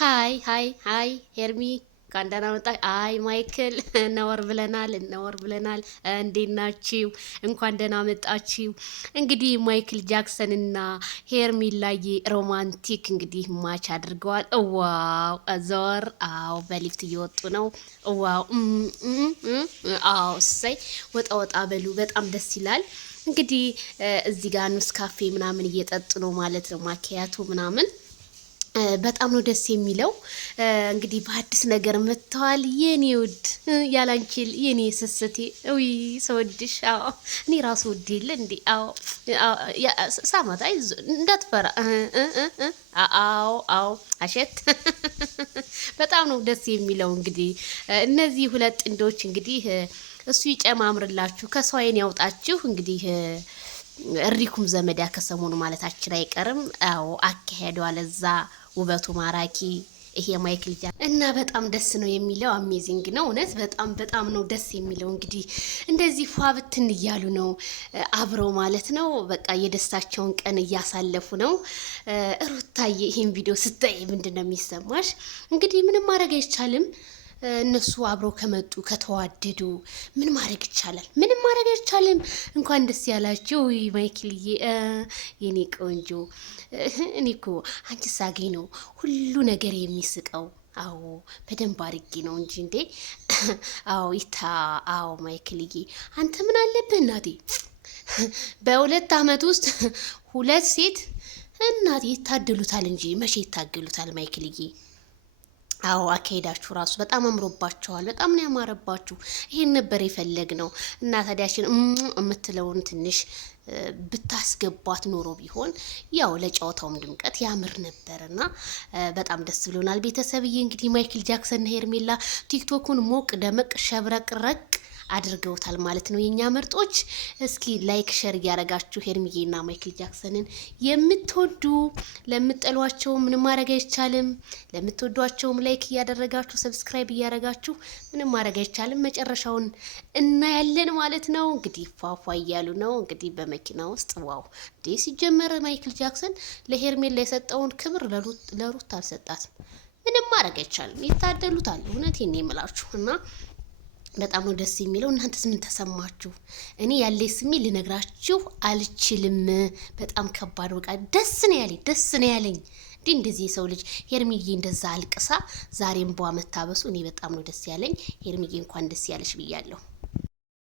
ሃይ ሄርሚ ካንዳና መጣ። አይ ማይክል ነወር ብለናል። እንዴት ናችሁ? እንኳን ደህና መጣችሁ። እንግዲህ ማይክል ጃክሰን እና ሄርሜላዬ ሮማንቲክ እንግዲህ ማች አድርገዋል። ዋው ዘወር። አዎ በሊፍት እየወጡ ነው። ዋው አዎ እሰይ ወጣ ወጣ በሉ። በጣም ደስ ይላል። እንግዲህ እዚህ ጋር ኑስ ካፌ ምናምን እየጠጡ ነው ማለት ነው። ማኪያቶ ምናምን በጣም ነው ደስ የሚለው። እንግዲህ በአዲስ ነገር መጥተዋል። የኔ ውድ ያላንቺል የኔ ስስቴ ወይ ሰውድሽ። አዎ እኔ ራሱ ውድ የለ እንዴ? አዎ ሳማት እንዳትፈራ። አዎ አሸት በጣም ነው ደስ የሚለው። እንግዲህ እነዚህ ሁለት ጥንዶች እንግዲህ እሱ ይጨማምርላችሁ፣ ከሰው ዓይን ያውጣችሁ። እንግዲህ እሪኩም ዘመድ ከሰሞኑ ማለታችን አይቀርም። አዎ አካሄዷ ለዛ ውበቱ ማራኪ ይሄ ማይክል እና በጣም ደስ ነው የሚለው። አሜዚንግ ነው እውነት። በጣም ነው ደስ የሚለው። እንግዲህ እንደዚህ ፏብትን እያሉ ነው አብረው ማለት ነው። በቃ የደስታቸውን ቀን እያሳለፉ ነው። ሩታዬ ይሄን ቪዲዮ ስታይ ምንድን ነው የሚሰማሽ? እንግዲህ ምንም ማድረግ አይቻልም። እነሱ አብረው ከመጡ ከተዋደዱ ምን ማድረግ ይቻላል? ምንም ማድረግ አይቻልም። እንኳን ደስ ያላችሁ ማይክልዬ የኔ ቆንጆ። እኔ እኮ አንቺ ሳገኝ ነው ሁሉ ነገር የሚስቀው። አዎ በደንብ አድርጌ ነው እንጂ እንዴ። አዎ ማይክልዬ አንተ ምን አለብህ እናቴ? በ2 አመት ውስጥ 2 ሴት እናቴ ይታደሉታል እንጂ መቼ ይታገሉታል ማይክልዬ። አዎ አካሄዳችሁ ራሱ በጣም አምሮባችኋል። በጣም ነው ያማረባችሁ። ይሄን ነበር የፈለግነው እና ታዲያችን የምትለውን ትንሽ ብታስገቧት ኖሮ ቢሆን ያው ለጨዋታውም ድምቀት ያምር ነበርና በጣም ደስ ብሎናል። ቤተሰብዬ እንግዲህ ማይክል ጃክሰን ሄርሜላ ቲክቶኩን ሞቅ ደመቅ ሸብረቅረቅ አድርገውታል ማለት ነው የኛ ምርጦች። እስኪ ላይክ ሼር እያረጋችሁ ሄርሚዬና ማይክል ጃክሰንን የምትወዱ ለምትጠሏቸው ምንም ማድረግ አይቻልም። ለምትወዷቸውም ላይክ እያደረጋችሁ ሰብስክራይብ እያረጋችሁ ምንም ማድረግ አይቻልም። መጨረሻውን እናያለን ማለት ነው። እንግዲህ ፏፏ እያሉ ነው እንግዲህ በመኪና ውስጥ። ዋው ዴ ሲጀመር ማይክል ጃክሰን ለሄርሜላ የሰጠውን ክብር ለሩት አልሰጣትም። ምንም ማድረግ አይቻልም። ይታደሉታል። እውነቴን ነው የምላችሁ እና በጣም ነው ደስ የሚለው። እናንተስ ምን ተሰማችሁ? እኔ ያለኝ ስሜት ልነግራችሁ አልችልም። በጣም ከባድ በቃ ደስ ነው ያለኝ። እንደዚህ የሰው ልጅ ሄርሚዬ እንደዛ አልቅሳ ዛሬም በዋ መታበሱ እኔ በጣም ነው ደስ ያለኝ። ሄርሚዬ እንኳን ደስ ያለሽ ብያለሁ።